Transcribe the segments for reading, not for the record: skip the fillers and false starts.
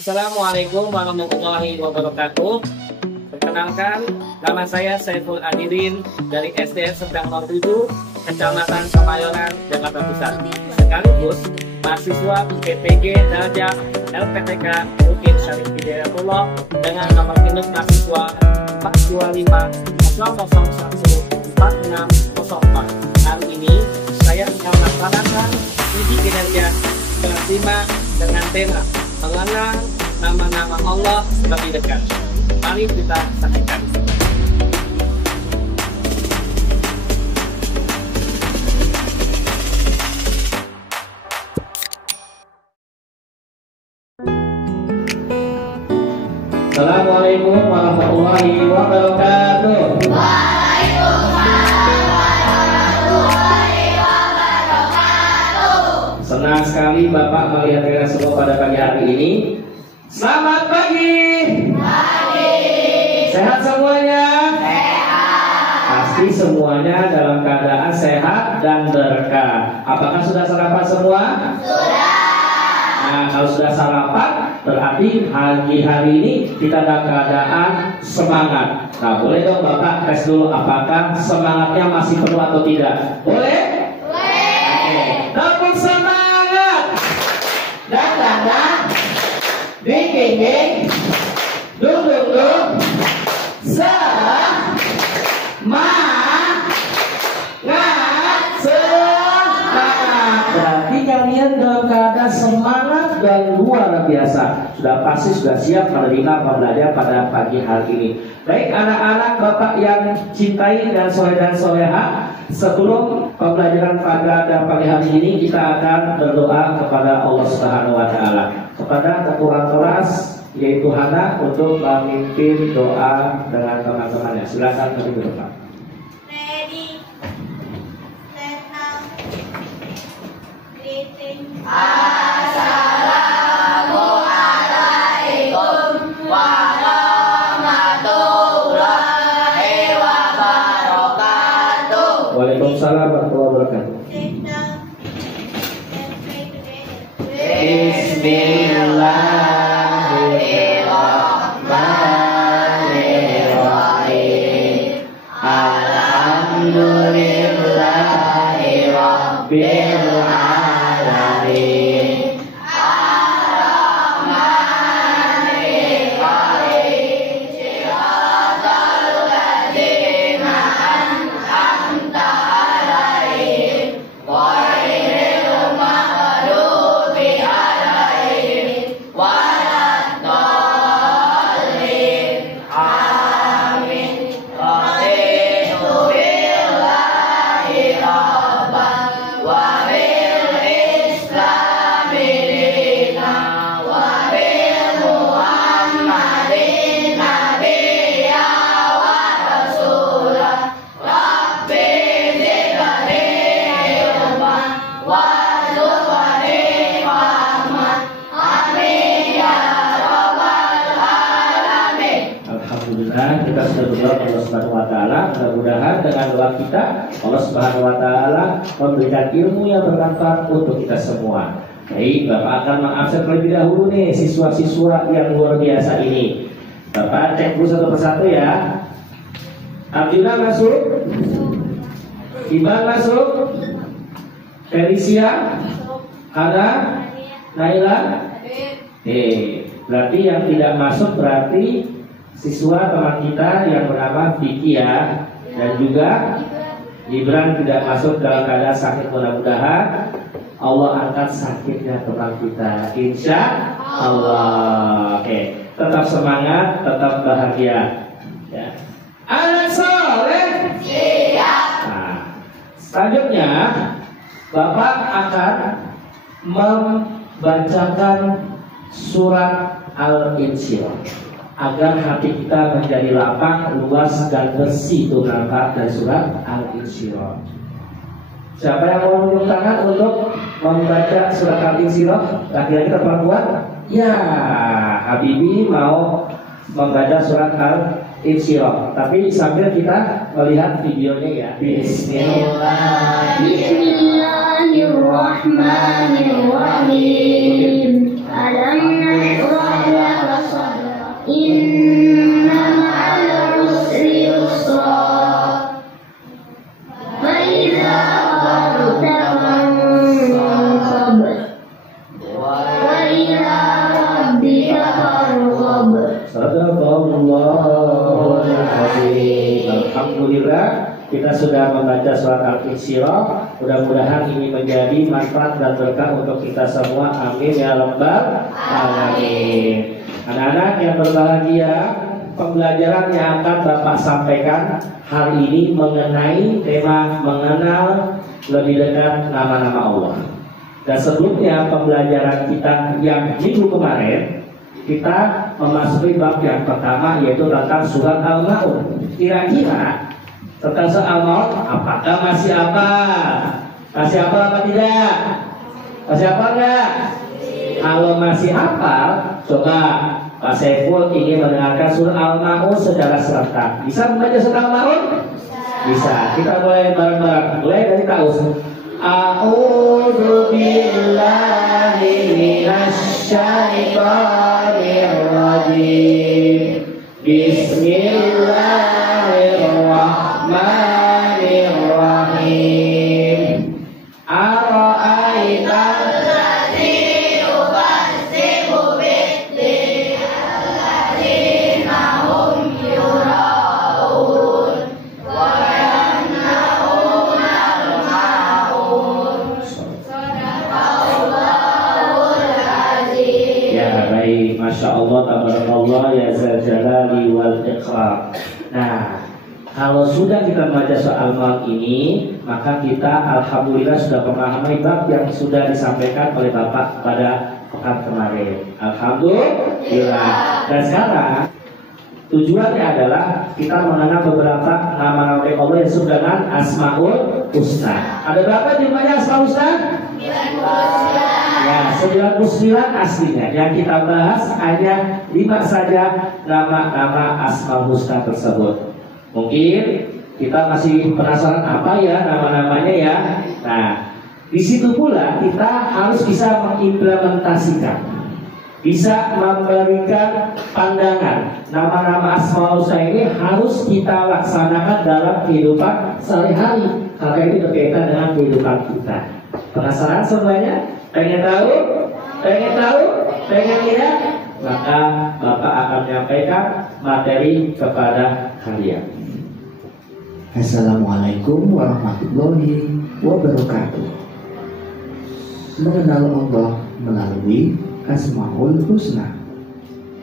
Assalamualaikum warahmatullahi wabarakatuh. Perkenalkan, nama saya Saiful Adirin dari SDN Serdang 07, Kecamatan Kemayoran, Jakarta Pusat. Sekaligus mahasiswa PPG Darajat LPTK Bukit Syarif Hidayatullah dengan nomor induk mahasiswa 425-001-4604. Hari ini saya akan melaksanakan uji kinerja kelas 5 dengan tema mengenal nama-nama Allah lebih dekat. Mari kita saksikan. Assalamualaikum warahmatullahi wabarakatuh. Senang sekali Bapak melihat kalian semua pada pagi hari ini. Selamat pagi. Pagi. Sehat semuanya? Sehat. Pasti semuanya dalam keadaan sehat dan berkah. Apakah sudah sarapan semua? Sudah. Nah, kalau sudah sarapan, berarti pagi hari ini kita dalam keadaan semangat. Nah, boleh dong Bapak tes dulu apakah semangatnya masih penuh atau tidak? Boleh? Boleh. Tepuk semangat. Dan ding ding ding, dung dung dung, semangat, semangat. Berarti kalian dalam keadaan semangat dan luar biasa. Sudah pasti sudah siap menerima pembelajaran pada pagi hari ini. Baik anak-anak Bapak yang cintai dan soleh dan soleha, sebelum pembelajaran pada pagi hari ini kita akan berdoa kepada Allah Subhanahu Wa Taala. Kepada ketua kelas yaitu Hana untuk memimpin doa dengan teman-temannya. Silakan kami berdoa. Ready, set now, greeting. Assalamualaikum warahmatullahi wabarakatuh. Waalaikumsalam warahmatullahi wabarakatuh. Sit down and pray together. Bismillahirrahmanirrahim. Alhamdulillahi rabbil alamin. Kita sudah berdoa Allah Subhanahu Wa Taala. Mudah-mudahan dengan doa kita Allah Subhanahu Wa Taala memberikan ilmu yang bermanfaat untuk kita semua. Baik, Bapak akan mengabsen terlebih dahulu nih siswa-siswa yang luar biasa ini. Bapak cek dulu satu persatu ya. Abdullah masuk, Iman masuk, Felicia, Hana, Naila. Berarti yang tidak masuk berarti siswa teman kita yang bernama Vicky ya, dan juga Gibran tidak masuk dalam keadaan sakit. Mudah-mudahan Allah angkat sakitnya teman kita, insya Allah. Oke, tetap semangat, tetap bahagia. Ya. Anak soleh siap. Nah, selanjutnya Bapak akan membacakan surat Al-Insyirah agar hati kita menjadi lapang, luas, dan bersih. Itu berangkat dari surat Al-Insyirah. Siapa yang mau menunjuk tangan untuk membaca surat Al-Insyirah? Laki-laki atau perempuan? Ya, Habibi mau membaca surat Al-Insyirah. Tapi sambil kita melihat videonya ya. Bismillahirrahmanirrahim. Alam nashrah Inna ma'al usri yusra. Fa idza faragta fansab. Wa ila rabbika farghab. Sadaqallahul azim. Alhamdulillah kita sudah membaca surat Al-Insyirah. Mudah-mudahan ini menjadi manfaat dan berkah untuk kita semua. Amin ya rabbal alamin. Anak-anak yang berbahagia, pembelajaran yang akan Bapak sampaikan hari ini mengenai tema mengenal lebih dekat nama-nama Allah. Dan sebelumnya pembelajaran kita yang minggu kemarin, kita memasuki bab yang pertama, yaitu tentang surat Al-Maun. Kira-kira tentang surat Al-Maun apakah masih apa? Masih apa apa tidak? Masih apa enggak? Kalau masih hafal, coba Pak Saiful ingin mendengarkan surah Al-Maun secara serentak. Bisa membaca surah Al-Maun? Bisa. Kita mulai bareng-bareng. Mulai dari taus. A'udzu billahi minasy syaithanir rajim. Bismillahirrahmanirrahim. Ara'aita Masya Allah, tabarakallah, ya zal jalali wal ikram. Nah, kalau sudah kita membaca soal maut ini, maka kita alhamdulillah sudah memahami bab yang sudah disampaikan oleh Bapak pada pekan kemarin. Alhamdulillah. Dan sekarang tujuannya adalah kita mengenal beberapa nama-nama Allah yang disebut dengan Asmaul Husna. Ada berapa jumlahnya Asmaul Husna? 99. Ya, 99 aslinya. Yang kita bahas hanya 5 saja nama-nama Asmaul Husna tersebut. Mungkin kita masih penasaran apa ya nama-namanya ya. Nah, di situ pula kita harus bisa mengimplementasikan, bisa memberikan pandangan. Nama-nama Asmaul Husna ini harus kita laksanakan dalam kehidupan sehari-hari, karena ini berkaitan dengan kehidupan kita. Penasaran semuanya? Pengen tahu? Pengen tahu? Pengen lihat? Maka Bapak akan menyampaikan materi kepada kalian. Assalamualaikum warahmatullahi wabarakatuh. Mengenal Allah melalui Asmaul Husna.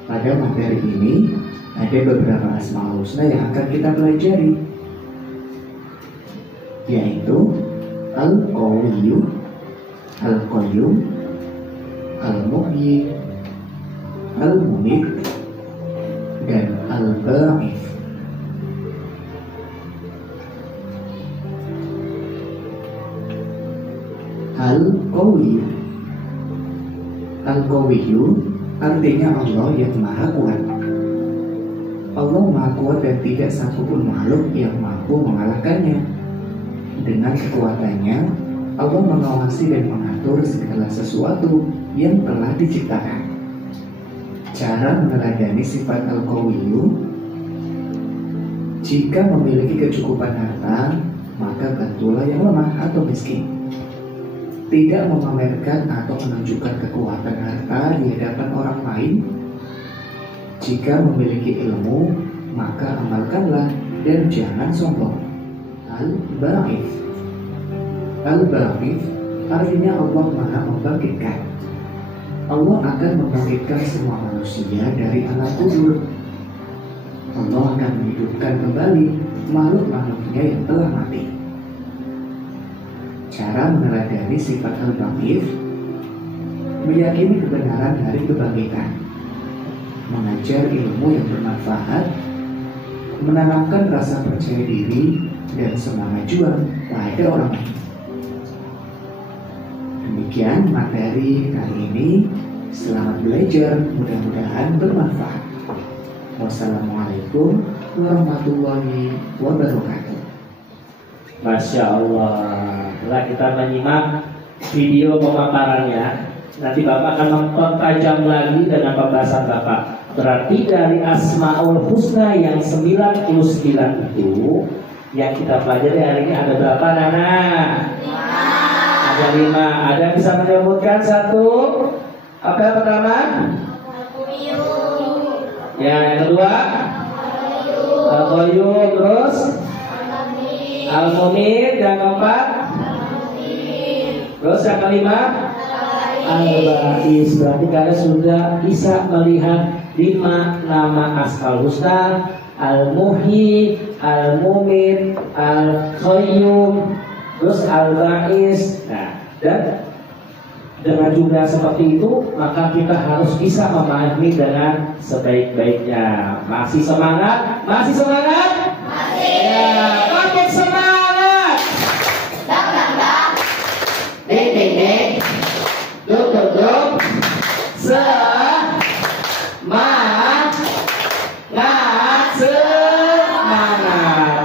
Pada materi ini ada beberapa Asmaul Husna yang akan kita pelajari, yaitu Al-Qawiyyu, Al-Qayyum, Al-Muhyi, Al-Mumit, dan Al-Ba'ith. Al-Qawiyyu. Al-Qawiyyu artinya Allah yang maha kuat. Allah maha kuat dan tidak satupun makhluk yang mampu mengalahkannya. Dengan kekuatannya, Allah mengawasi dan mengatur segala sesuatu yang telah diciptakan. Cara meneladani sifat Al-Qawiyyu: jika memiliki kecukupan harta, maka bantulah yang lemah atau miskin. Tidak memamerkan atau menunjukkan kekuatan harta di hadapan orang lain. Jika memiliki ilmu, maka amalkanlah dan jangan sombong. Al-Ba'ith. Al-Ba'ith artinya Allah maha membangkitkan. Allah akan membangkitkan semua manusia dari alam kubur. Allah akan menghidupkan kembali makhluk-makhluknya yang telah mati. Cara meneladani sifat Al-Ba'ith: meyakini kebenaran hari kebangkitan, mengajar ilmu yang bermanfaat, menanamkan rasa percaya diri dan semangat juang pada orang lain. Demikian materi kali ini. Selamat belajar, mudah-mudahan bermanfaat. Wassalamualaikum warahmatullahi wabarakatuh. Masya Allah. Setelah kita menyimak video pemaparannya, nanti Bapak akan mempertajam lagi dengan pembahasan Bapak. Berarti dari Asmaul Husna yang 99 itu yang kita pelajari hari ini ada berapa, Nana? Ada 5. Ada yang bisa menyebutkan satu? Apa yang pertama? Ya, yang kedua? Al-Qayyum. Terus? Al-Mumit. Yang keempat? Terus yang kelima? Al-Ba'is. Berarti kalian sudah bisa melihat 5 nama Asmaul Husna: Al-Muhyi, Al-Mumit, Al-Qayyum, terus Al-Ba'is. Nah, dan dengan jumlah seperti itu, maka kita harus bisa memahami dengan sebaik-baiknya. Masih semangat? Masih semangat? Masih. Ya, makin semangat. Ding ding ding. Duk duk duk. Semangat.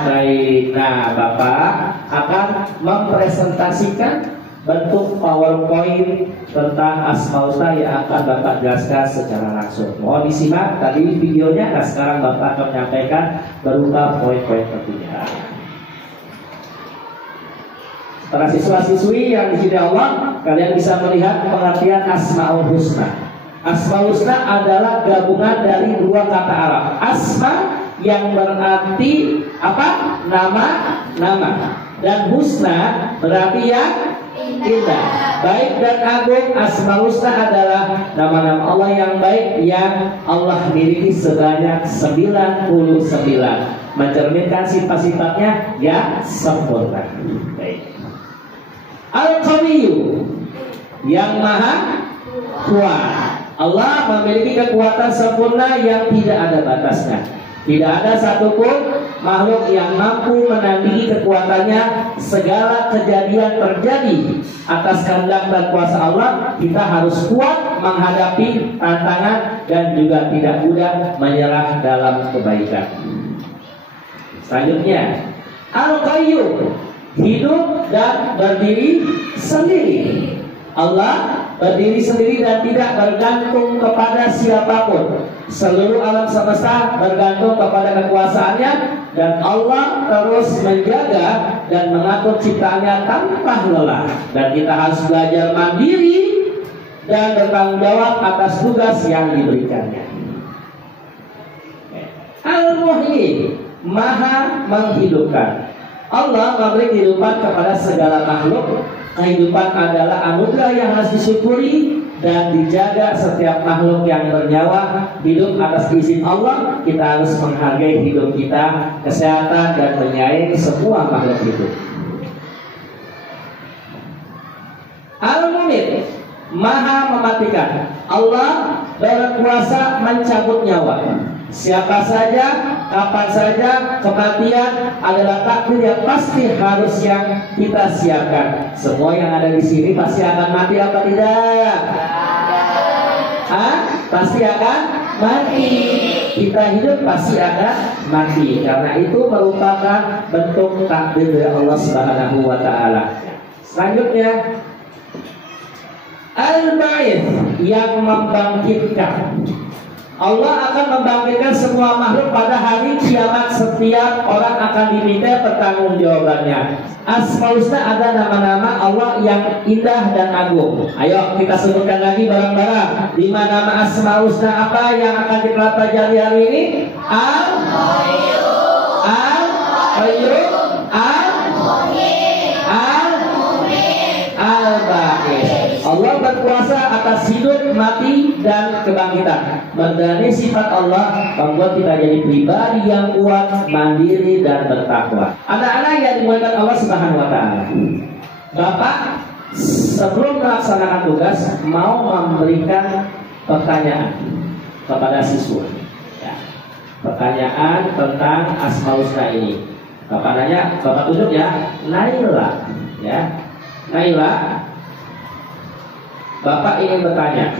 Baik. Nah, Bapak akan mempresentasikan bentuk PowerPoint tentang Asmaul Husna yang akan Bapak jelaskan secara langsung. Mohon disimak tadi videonya. Nah, sekarang Bapak akan menyampaikan berupa poin-poin pentingnya. Para siswa-siswi yang dicintai Allah, kalian bisa melihat pengertian Asmaul Husna. Asmaul Husna adalah gabungan dari 2 kata Arab. Asma yang berarti apa? Nama. Dan husna berarti yang indah, baik dan agung. Asmaul Husna adalah nama-nama Allah yang baik yang Allah miliki sebanyak 99, mencerminkan sifat-sifatnya yang sempurna. Baik. Al-Qawiyyu, yang maha kuat. Allah memiliki kekuatan sempurna yang tidak ada batasnya. Tidak ada satupun makhluk yang mampu menandingi kekuatannya. Segala kejadian terjadi atas kehendak dan kuasa Allah. Kita harus kuat menghadapi tantangan dan juga tidak mudah menyerah dalam kebaikan. Selanjutnya, Al-Qayyum, hidup dan berdiri sendiri. Allah berdiri sendiri dan tidak bergantung kepada siapapun. Seluruh alam semesta bergantung kepada kekuasaannya, dan Allah terus menjaga dan mengatur ciptaannya tanpa lelah. Dan kita harus belajar mandiri dan bertanggung jawab atas tugas yang diberikannya. Al-Muhyi, maha menghidupkan. Allah memberi kehidupan kepada segala makhluk. Kehidupan adalah anugerah yang harus disyukuri dan dijaga. Setiap makhluk yang bernyawa hidup atas izin Allah. Kita harus menghargai hidup kita, kesehatan, dan menyayangi semua makhluk hidup. Al-Mumit, maha mematikan. Allah berkuasa mencabut nyawa. Siapa saja, kapan saja, kematian adalah takdir yang pasti harus yang kita siapkan. Semua yang ada di sini pasti akan mati apa tidak? Pasti akan mati. Kita hidup pasti akan mati. Karena itu merupakan bentuk takdir dari Allah Subhanahu wa Ta'ala. Selanjutnya, Al-Ba'its, yang membangkitkan. Allah akan membangkitkan semua makhluk pada hari kiamat. Setiap orang akan diminta pertanggungjawabannya. Asmaul Husna ada nama-nama Allah yang indah dan agung. Ayo kita sebutkan lagi bareng-bareng. 5 nama Asmaul Husna apa yang akan kita pelajari hari ini? Al-Qayyum, Al-Qayyum, Al-Muhyi, Al-Mumit, Al-Ba'its. Allah berkuasa atas hidup, mati, dan kebangkitan. Dari sifat Allah membuat kita jadi pribadi yang kuat, mandiri, dan bertakwa. Anak-anak yang dimuliakan Allah Subhanahu wa Ta'ala, Bapak sebelum melaksanakan tugas mau memberikan pertanyaan kepada siswa. Ya. Pertanyaan tentang Asmaul Husna ini. Bapak nanya, Bapak tunjuk ya, Naila. Ya, Naila. Bapak ingin bertanya,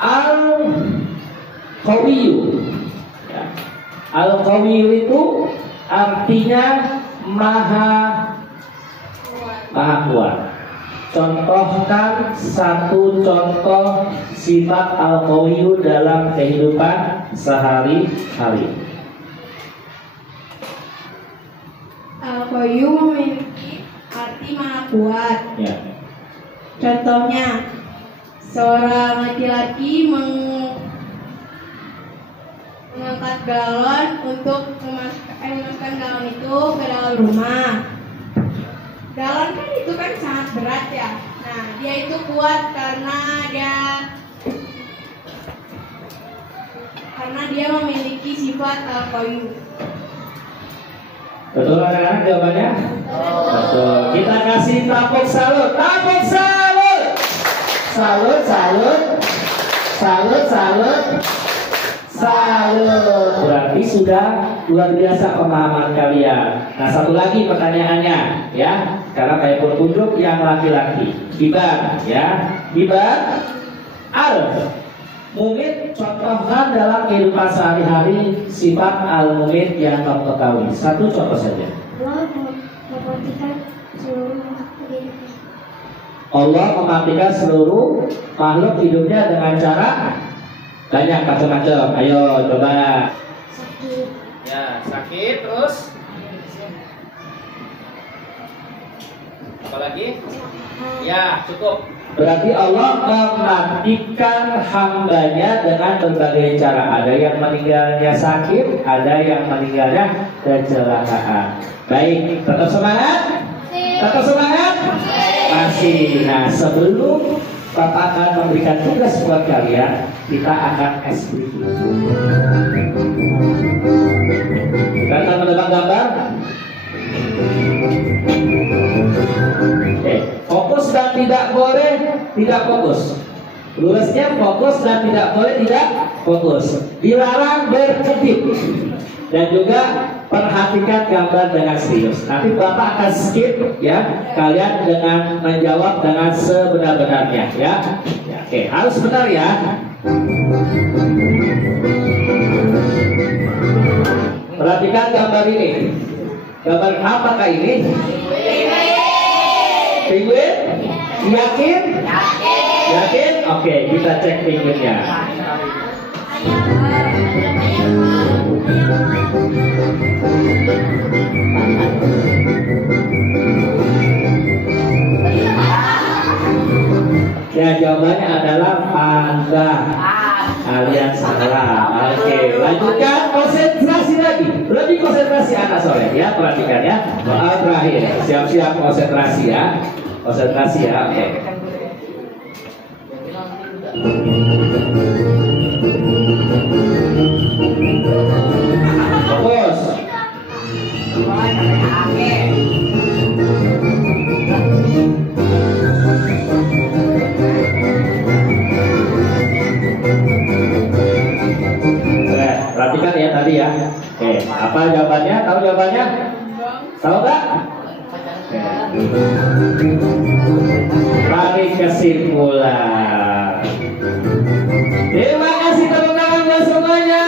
Al-Qawiyyu, ya. Al-Qawiyyu itu artinya maha kuat. contohkan satu contoh sifat al-qawiyyu dalam kehidupan sehari-hari. Al-Qawiyyu memiliki arti maha kuat. Ya. Contohnya, seorang laki-laki mengangkat galon untuk memasukkan galon itu ke dalam rumah. Galon kan itu kan sangat berat ya. Nah, dia itu kuat karena dia memiliki sifat al-qawiyyu. Betul anak-anak jawabannya? Betul. Kita kasih tepuk salut. Tepuk salut. Salut, salut. Salut, salut. Salut. Berarti sudah luar biasa pemahaman kalian. Nah, satu lagi pertanyaannya, ya. Sekarang kayak petunjuk yang laki-laki. Hibar, ya. Hibar. Al-Mumit, contohkan dalam kehidupan sehari-hari sifat al-mumit yang kamu ketahui. Satu contoh saja. Allah mematikan seluruh makhluk hidupnya dengan cara banyak macam-macam. Ayo coba. Sakit. Ya, sakit terus. Apa lagi? Ya, cukup. Berarti Allah mematikan hambanya dengan berbagai cara. Ada yang meninggalnya sakit, ada yang meninggalnya kecelakaan. Baik, tetap semangat? Tetap semangat? Masih. Nah, sebelum Bapak akan memberikan tugas buat kalian, kita akan eksplisit. Kita akan menebak gambar. Fokus dan tidak boleh tidak fokus. Lurusnya fokus dan tidak boleh tidak fokus. Dilarang berkedip. Dan juga perhatikan gambar dengan serius. Nanti Bapak akan skip ya. Kalian dengan menjawab dengan sebenar-benarnya ya. Oke, harus benar ya. Perhatikan gambar ini. Gambar apakah ini? Penguin? Yakin? Yakin? Oke, kita cek penguinnya. Ya, jawabannya adalah panda. Kalian salah. Oke, lanjutkan konsentrasi lagi. Lebih konsentrasi anak soleh ya, perhatikan ya. Soal terakhir, siap-siap konsentrasi ya. Konsentrasi ya. Oke. Fokus. Perhatikan ya tadi ya. Oke, apa jawabannya? Tahu jawabannya? Tahu nggak? Tarik kesimpulan. Terima kasih tepuk tangan buat semuanya.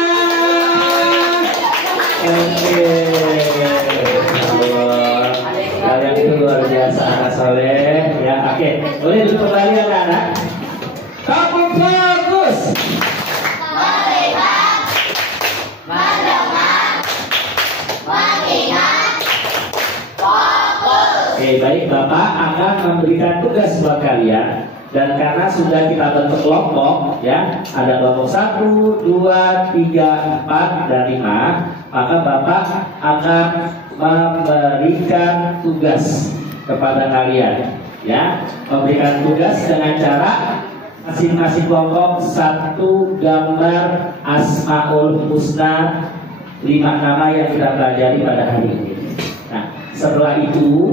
Oke. Kalian itu luar biasa anak soleh ya. Oke, boleh duduk kembali anak-anak. Kamu bagus. Oke, baik, Bapak akan memberikan tugas buat kalian. Dan karena sudah kita bentuk kelompok ya, ada kelompok 1, 2, 3, 4, dan 5, maka Bapak akan memberikan tugas kepada kalian ya, memberikan tugas dengan cara masing-masing kelompok satu gambar Asmaul Husna 5 nama yang kita pelajari pada hari ini. Nah, setelah itu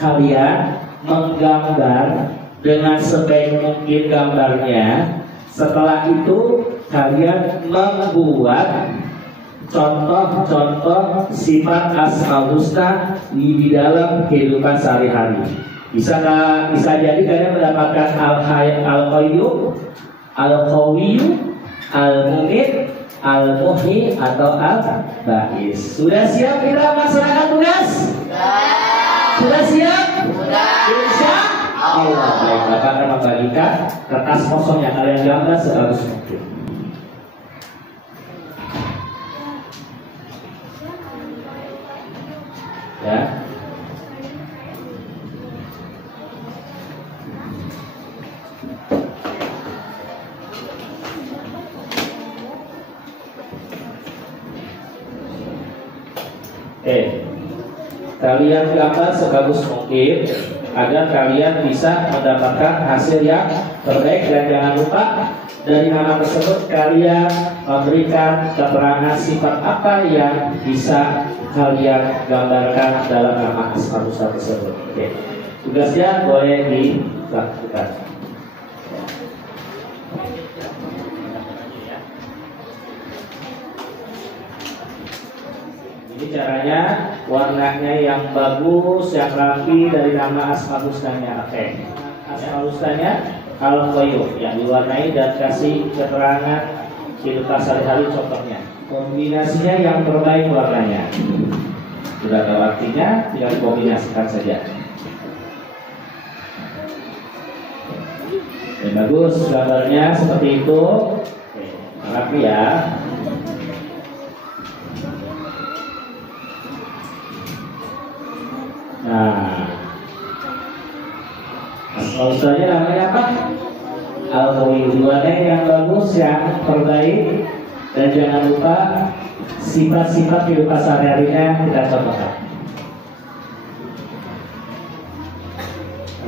kalian menggambar dengan sebaik mungkin gambarnya. Setelah itu kalian membuat contoh-contoh sifat Asmaul Husna di dalam kehidupan sehari-hari. Bisa jadi kalian mendapatkan al-Qayyum, al-Qawiyyu, al-Mumit, al-Muhyi atau al-Ba'is. Sudah siap kita melaksanakan tugas? Sudah siap? Sudah. Insya Allah. Baik, Bapak akan membagikan kertas kosong yang kalian gambar sebagus mungkin. Ya. Kalian gambar sebagus mungkin agar kalian bisa mendapatkan hasil yang terbaik, dan jangan lupa dari nama tersebut kalian memberikan keterangan sifat apa yang bisa kalian gambarkan dalam nama Asmaul Husna tersebut. Oke. Tugasnya boleh dilakukan. Ini caranya, warnanya yang bagus, yang rapi dari nama Asmaul Husnanya. Oke. Asmaul Husnanya Al-Qayyum, yang diwarnai dan kasih keterangan kehidupan sehari-hari contohnya. Kombinasinya yang terbaik warnanya. Sudah tahu artinya, tinggal dikombinasikan saja. Oke, bagus gambarnya seperti itu. Oke, rapi ya. Nah, Asmaul Husnanya namanya apa? Al-Qayyum, diwarnai yang bagus, yang terbaik, dan jangan lupa sifat-sifat kehidupan sehari-harinya kita contohkan.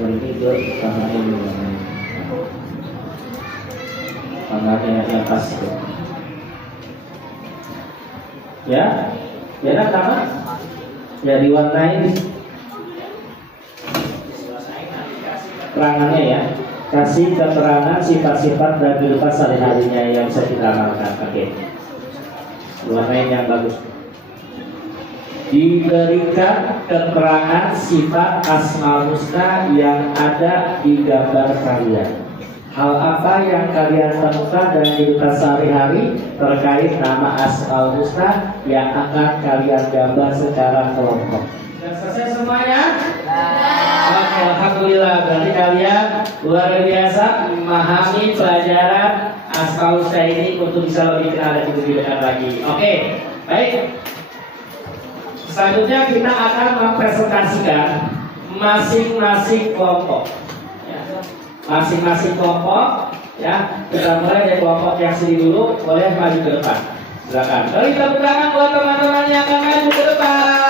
Ini itu tangannya dulu, tangannya yang pas. Ya, nak nama? Ya diwarnai. Keterangannya ya, kasih keterangan sifat-sifat dan kehidupan sehari-harinya yang bisa kita amalkan. Oke, warnanya yang bagus. Diberikan keterangan sifat Asmaul Husna yang ada di gambar kalian. Hal apa yang kalian temukan dalam kehidupan sehari-hari terkait nama Asmaul Husna yang akan kalian gambar secara kelompok. Sudah selesai semuanya? Oke, alhamdulillah, berarti kalian luar biasa memahami pelajaran Asmaul Husna ini untuk bisa lebih kenal dan lebih dekat lagi. Oke, baik. Selanjutnya kita akan mempresentasikan masing-masing kelompok. Masing-masing kelompok, ya. Kita mulai dari kelompok yang sini dulu, boleh maju ke depan. Silakan. Beri tepuk tangan buat teman-teman yang akan maju ke depan.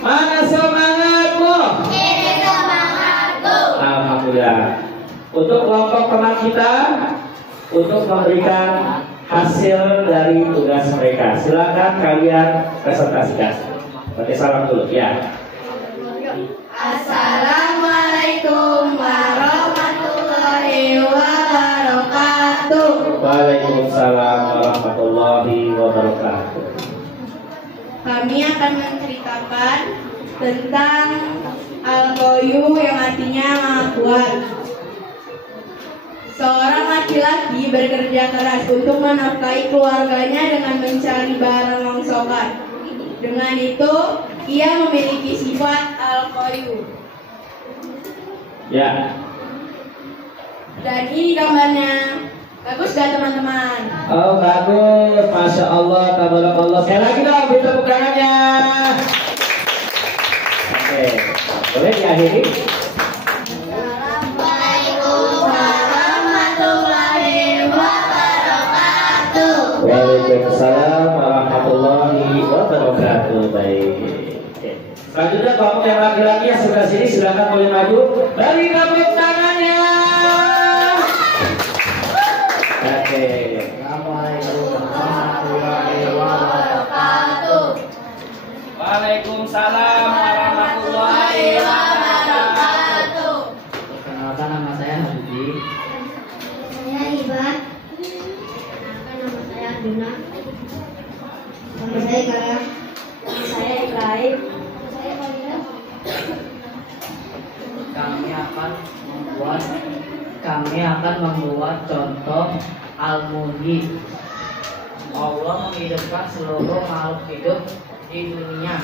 Mana semangatmu? Ini semangatku. Alhamdulillah. Untuk kelompok teman kita, untuk memberikan hasil dari tugas mereka, silakan kalian presentasikan. Oke, salam dulu ya. Assalamualaikum warahmatullahi wabarakatuh. Waalaikumsalam warahmatullahi wabarakatuh. Kami akan menceritakan tentang Al-Qayyum yang artinya Maha Kuat. Seorang laki-laki bekerja keras untuk menafkahi keluarganya dengan mencari barang rongsokan. Dengan itu, ia memiliki sifat Al-Qayyum. Ya. Dan ini gambarnya. Bagus gak teman-teman? Oh bagus, masya Allah, tabarakallah. Sekali lagi dong, beri tepuk tangannya. Oke, boleh diakhiri? Assalamualaikum warahmatullahi wabarakatuh. Waalaikumsalam warahmatullahi wabarakatuh. Baik. Oke. Selanjutnya kelompok yang laki-laki yang sebelah sini silakan boleh maju. Beri tepuk tangannya. Oke. Assalamualaikum warahmatullahi wabarakatuh. Waalaikumsalam warahmatullahi wabarakatuh. Perkenalkan, nama saya Habibie. Saya Iban. Perkenalkan, nama saya Arjuna. Nama saya Gaya. Nama saya Ibrahim. Saya Fadila. Kami akan membuat contoh Al-Muhyi. Allah menghidupkan seluruh makhluk hidup di dunia.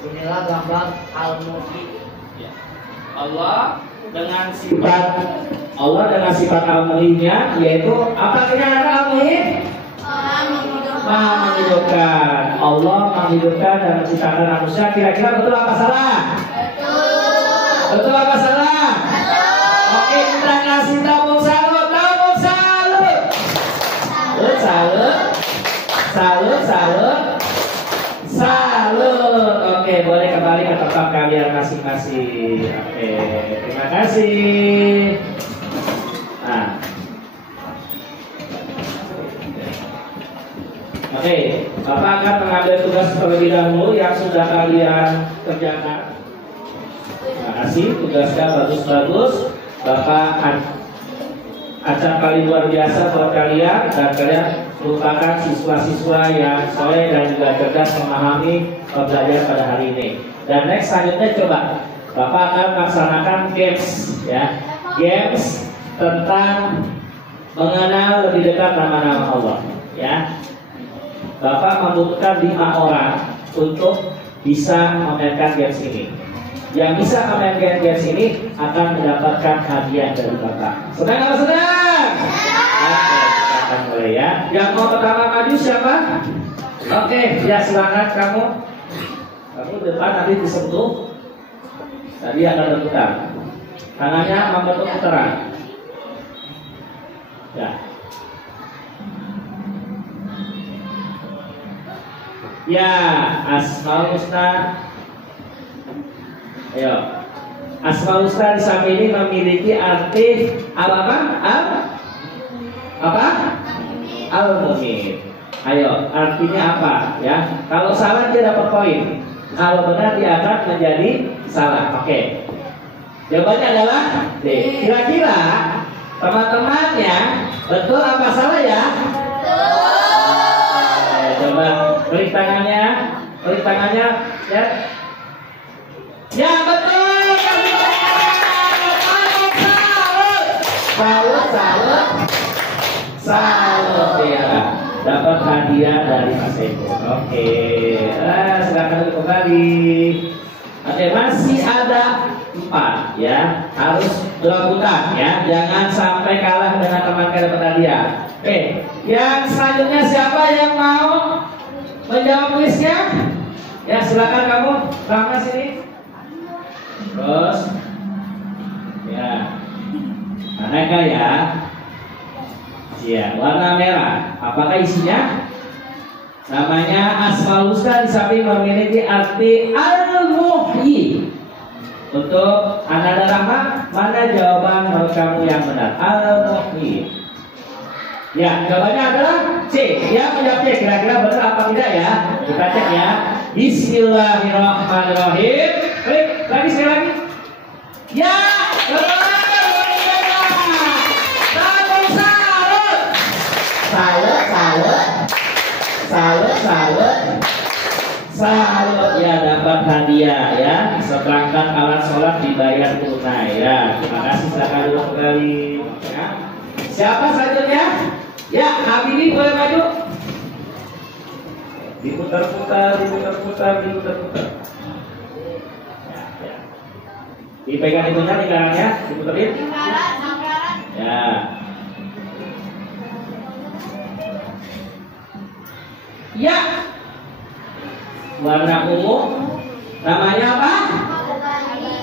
Inilah gambar Al-Muhyi. Ya. Allah dengan sifat al-muhyinya, yaitu apa artinya al-muhyi? Maha menghidupkan. Allah menghidupkan dan menciptakan manusia. Kira-kira betul apa salah? Betul apa salah? Oke, kita kasih tepuk salut. Salut. Oke, boleh kembali ke tempat kalian masing-masing. Oke, terima kasih. Nah. Oke, Bapak akan mengambil tugas terlebih dahulu yang sudah kalian kerjakan. Terima kasih, tugasnya bagus-bagus. Bapak acap kali luar biasa buat kalian, dan kalian merupakan siswa-siswa yang soleh dan juga cerdas memahami pembelajaran pada hari ini. Dan next selanjutnya coba Bapak akan melaksanakan games, ya, games tentang mengenal lebih dekat nama-nama Allah, ya. Bapak membutuhkan 5 orang untuk bisa memainkan games ini. Yang bisa memainkan games ini akan mendapatkan hadiah dari Bapak. Senang apa senang? Oke, boleh ya. Yang mau pertama maju siapa? Oke, ya silakan kamu. Kamu depan nanti disentuh. Tadi akan berputar. Tangannya membentuk putaran. Ya. Ya, Asmaul Husna. Ayo. Asmaul Husna di samping ini memiliki arti apa? Al-Muhyi. Ayo, artinya apa? Ya. Kalau salah dia dapat poin. Kalau benar dia akan menjadi salah. Oke. Jawabannya adalah D. Kira-kira teman-temannya betul apa salah ya? Coba klik tangannya, ya. Ya betul. Salut ya. Dapat hadiah dari Mas Eko. Oke. Silakan kembali. Oke, masih ada 4 ya. Harus berebutan ya. Jangan sampai kalah dengan teman kalian dapat hadiah. Oke, yang selanjutnya siapa yang mau menjawab kuisnya? Ya silakan kamu, Rama sini. Terus, ya, aneka ya. Ya, warna merah. Apakah isinya? Namanya Asmaul Husna, di samping memiliki arti Al-Muhyi. Untuk Anda dan Rama, mana jawaban menurut kamu yang benar? Al-Muhyi. Ya, jawabannya adalah C. Ya, menjawab C. Kira-kira benar apa tidak ya? Kita cek ya. Bismillahirrahmanirrahim. Klik lagi sekali lagi. Ya, benar. Salut ya, dapat hadiah ya. Seperangkat alat sholat dibayar tunai ya. Terima kasih, silakan dulu kembali. Ya. Siapa selanjutnya? Ya, Habibie boleh maju. Diputar-putar. Ya. Dipegang itunya, lingkarannya, diputerin. Ya. Ya. Warna ungu. Namanya apa?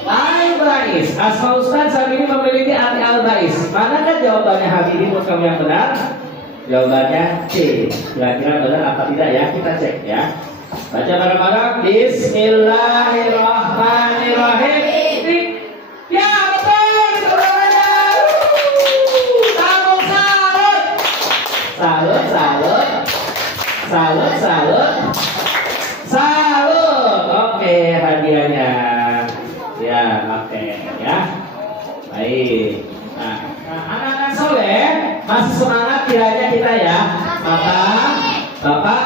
Al-Bais. Asmaul Husna saat ini memiliki arti Al-Bais. Manakah jawabannya Habibie menurut kamu yang benar? Jawabannya C. Kira-kira benar apa tidak ya? Kita cek ya. Baca bareng-bareng. Bismillahirrahmanirrahim. Ya betul. Salut. Oke, hadiahnya. Ya, oke ya. Baik. Nah, anak-anak soleh masih semangat kiranya kita ya. Maka Bapak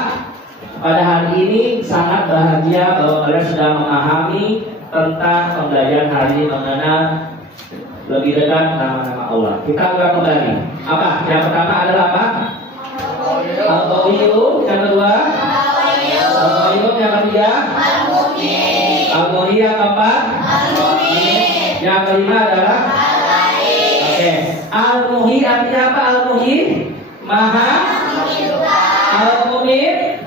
pada hari ini sangat bahagia bahwa kalian sudah memahami tentang pembelajaran hari ini mengenal lebih dekat nama-nama Allah. Kita ulang kembali. Apa? Yang pertama adalah apa? Al-Qawiyyu. Yang kedua? Al-Qayyum yang ketiga. Al-Muhyi yang keempat. Yang kelima adalah Oke. Al-Muhyi artinya apa? Al-Muhyi Maha Al-Mumit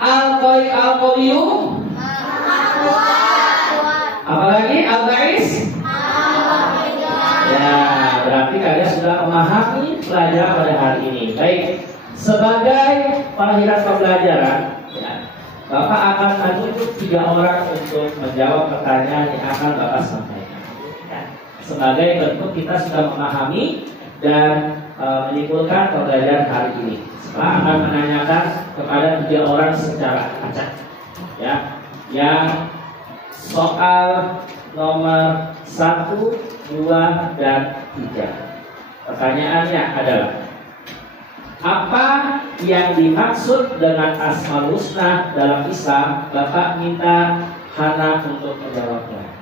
Al-Qayyum apalagi Al-Ba'is. Ya, berarti kalian sudah memahami pelajaran pada hari ini. Baik, sebagai pengakhiran pembelajaran, ya, Bapak akan menunjuk 3 orang untuk menjawab pertanyaan yang akan Bapak sampaikan. Ya, sebagai bentuk kita sudah memahami dan menyimpulkan pembelajaran hari ini. Bapak akan menanyakan kepada 3 orang secara acak. Ya, yang soal nomor 1, 2, dan 3. Pertanyaannya adalah apa yang dimaksud dengan Asmaul Husna dalam Islam? Bapak minta Hana untuk menjawabnya.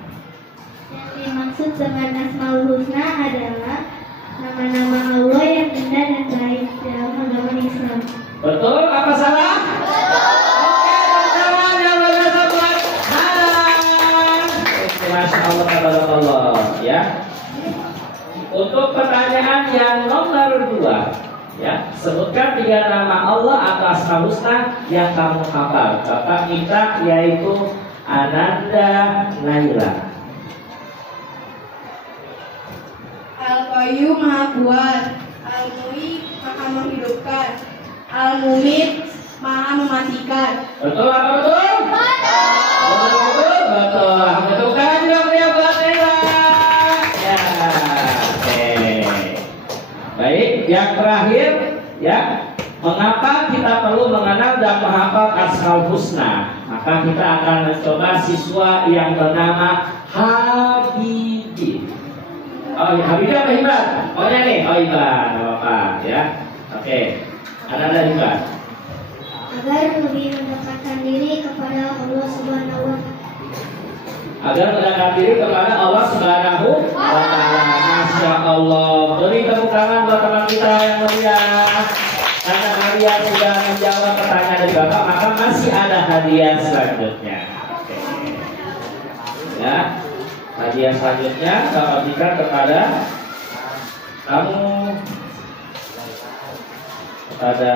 Yang dimaksud dengan Asmaul Husna adalah nama-nama Allah yang indah dan baik dalam agama Islam. Betul? Apa salah? Masya Allah, tabarakallah, ya. Untuk pertanyaan yang nomor 2, ya, sebutkan 3 nama Allah atau Asmaul Husna yang kamu hafal. Bapak minta yaitu Ananda Naila. Al-Qayyum Maha Kuat, Al-Muhyi Maha Menghidupkan, Al-Mumit Maha Mematikan. Betul apa betul? Betul. Betulkan juga punya buat Naila. Ya, oke. Baik, yang terakhir, ya, mengapa kita perlu mengenal dan menghafal Asmaul Husna? Maka kita akan mencoba siswa yang bernama Habibie. Oh, Habibie apa Hibat? Oh ya nih, oh Hibat, apa ya? Oke, ada Hibat. Agar lebih mendekatkan diri kepada Allah Subhanahu wa Ta'ala. Agar mendekatkan diri kepada Allah Subhanahu wa Ta'ala. Masya Allah. Beri tepuk tangan buat teman kita yang mulia. Karena kalian sudah menjawab pertanyaan dari Bapak, maka masih ada hadiah selanjutnya. Oke. Ya, hadiah selanjutnya Bapak berikan kepada kamu, kepada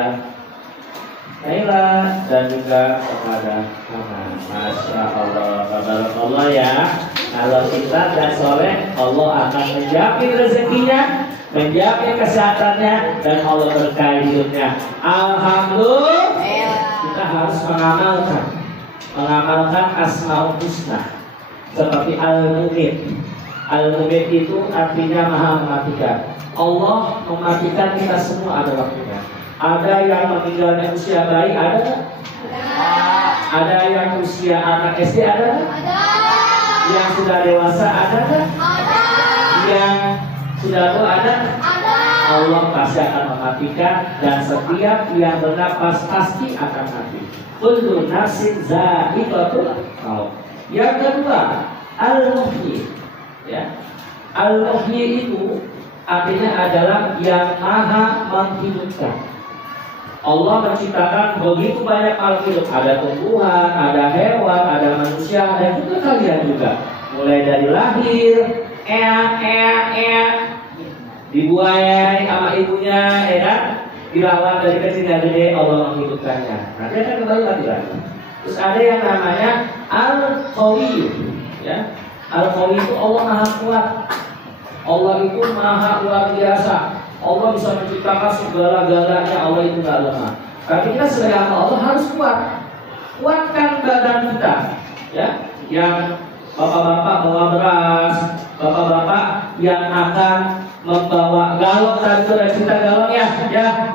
Naila dan juga kepada Hana. Masya Allah, tabarakallah ya. Kalau kita dan soleh, Allah akan menjamin rezekinya, menjamin kesehatannya, dan Allah berkahi hidupnya. Alhamdulillah. Kita harus mengamalkan Asmaul Husna seperti Al-Mumit. Al-Mumit itu artinya Maha Mematikan. Allah mematikan kita semua ada waktunya. Ada yang meninggalnya usia bayi, ada nggak? Ada yang usia anak SD, ada nggak? Yang sudah dewasa, ada nggak? Yang sudah tua, ada? Allah pasti akan mematikan, dan setiap yang bernapas pasti akan mati. Kullu nafsin za'iqatul maut. Yang kedua, Al-Muhyi. Ya. Al-Muhyi itu artinya adalah yang Maha Menghidupkan. Allah menciptakan begitu banyak makhluk hidup. Ada tumbuhan, ada hewan, ada manusia, dan juga kalian juga. Mulai dari lahir, dibuayai sama ibunya, ya kan? Dirawat dari kecil dan gede, Allah menghidupkannya. Nanti akan kembali lagi. Terus ada yang namanya Al-Qawi, ya. Al-Qawi itu Allah Maha Kuat. Allah itu Maha luar biasa. Allah bisa menciptakan segala-galanya. Allah itu nggak lemah. Tapi kita sebagai hamba Allah harus kuat. Kuatkan badan kita, ya. Yang bapak-bapak bawa beras, bapak-bapak yang akan membawa galon, tadi sudah cerita galon ya,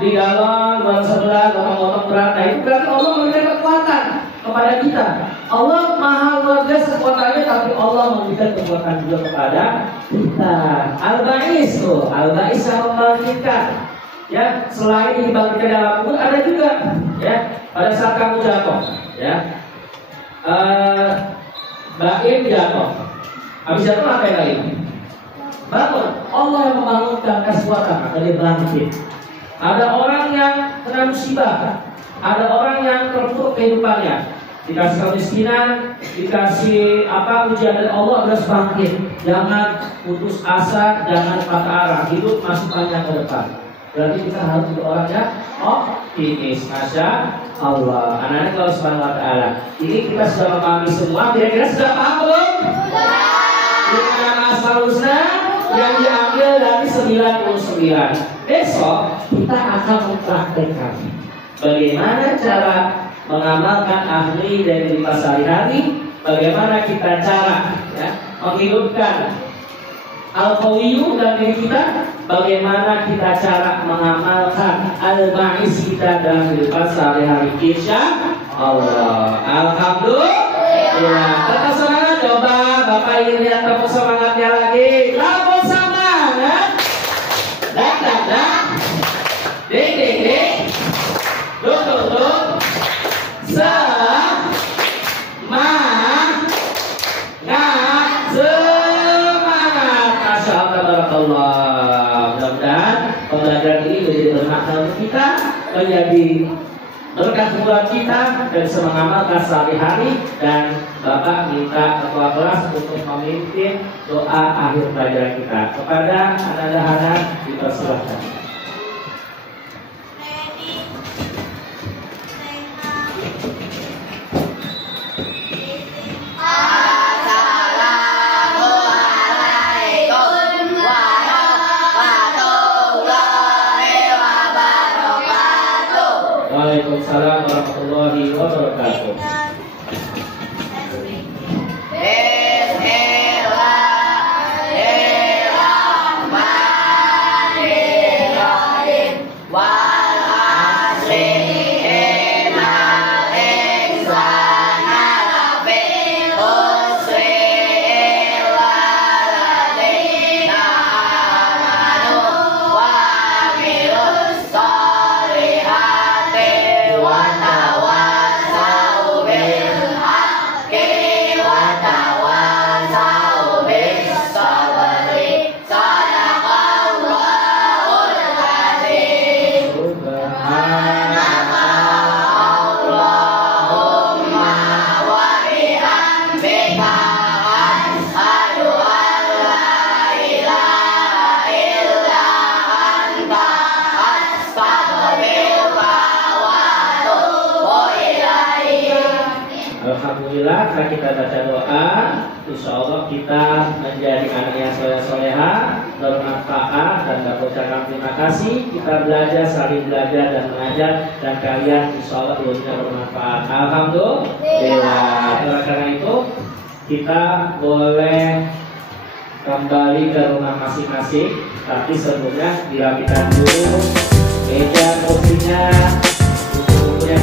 di galon sebelah gotong-gotong berat. Nah itu berarti Allah memberikan kekuatan kepada kita. Allah Maha luar biasa kekuatannya, tapi Allah memberikan kekuatan juga kepada kita. Al-Ba'is tuh, Al-Ba'is yang membangkitkan. Ya, selain dibangkitkan dalam kubur, ada juga ya pada saat kamu jatuh, ya. Ba'in jatuh. Habis jatuh apa yang lain? Bangun. Allah yang membangunkan kekuatan, maka dia bangkit. Ada orang yang kena musibah, Ada orang yang terpuruk kehidupannya, dikasih kemiskinan, dikasih ujian dari Allah, harus bangkit. Jangan putus asa, jangan patah arah. Hidup masih panjang ke depan. Berarti kita harus jadi orang yang optimis. Masya Allah. Anak-anak Allah Subhanahu Wa Taala. Ini kita sudah memahami semua. Kira-kira sudah paham belum? Dengan nama Asmaul Husna yang diambil dari 99. Besok kita akan mempraktekkan bagaimana cara mengamalkan ahli dari lima sehari-hari, bagaimana kita cara menghidupkan al-qawiyu dalam diri kita, bagaimana kita cara mengamalkan al-ma'iz kita dalam kehidupan sehari-hari. Insya Allah. Alhamdulillah. Tetap semangat. Coba Bapak ingin lihat tepuk semangatnya lagi. Tepuk semangat. Dak. Dek. Duk. Semangat. Masya Allah, tabarakallah. Mudah-mudahan pembelajaran ini menjadi bermakna untuk kita, menjadi berkah buat kita dan bisa mengamalkan sehari-hari. Dan Bapak minta ketua kelas untuk memimpin doa akhir pelajaran kita. Kepada anak-anak dipersilahkan. Waalaikumsalam warahmatullahi wabarakatuh. Alhamdulillah, setelah kita baca doa, insya Allah kita menjadi anak yang soleh-soleha, bermanfaat, dan dapat ucapkan terima kasih. Kita belajar, saling belajar dan mengajar, dan kalian insya Allah dunia bermanfaat. Alhamdulillah. Karena itu kita boleh kembali ke rumah masing-masing, tapi sebelumnya dirapikan dulu meja kursinya, buku-bukunya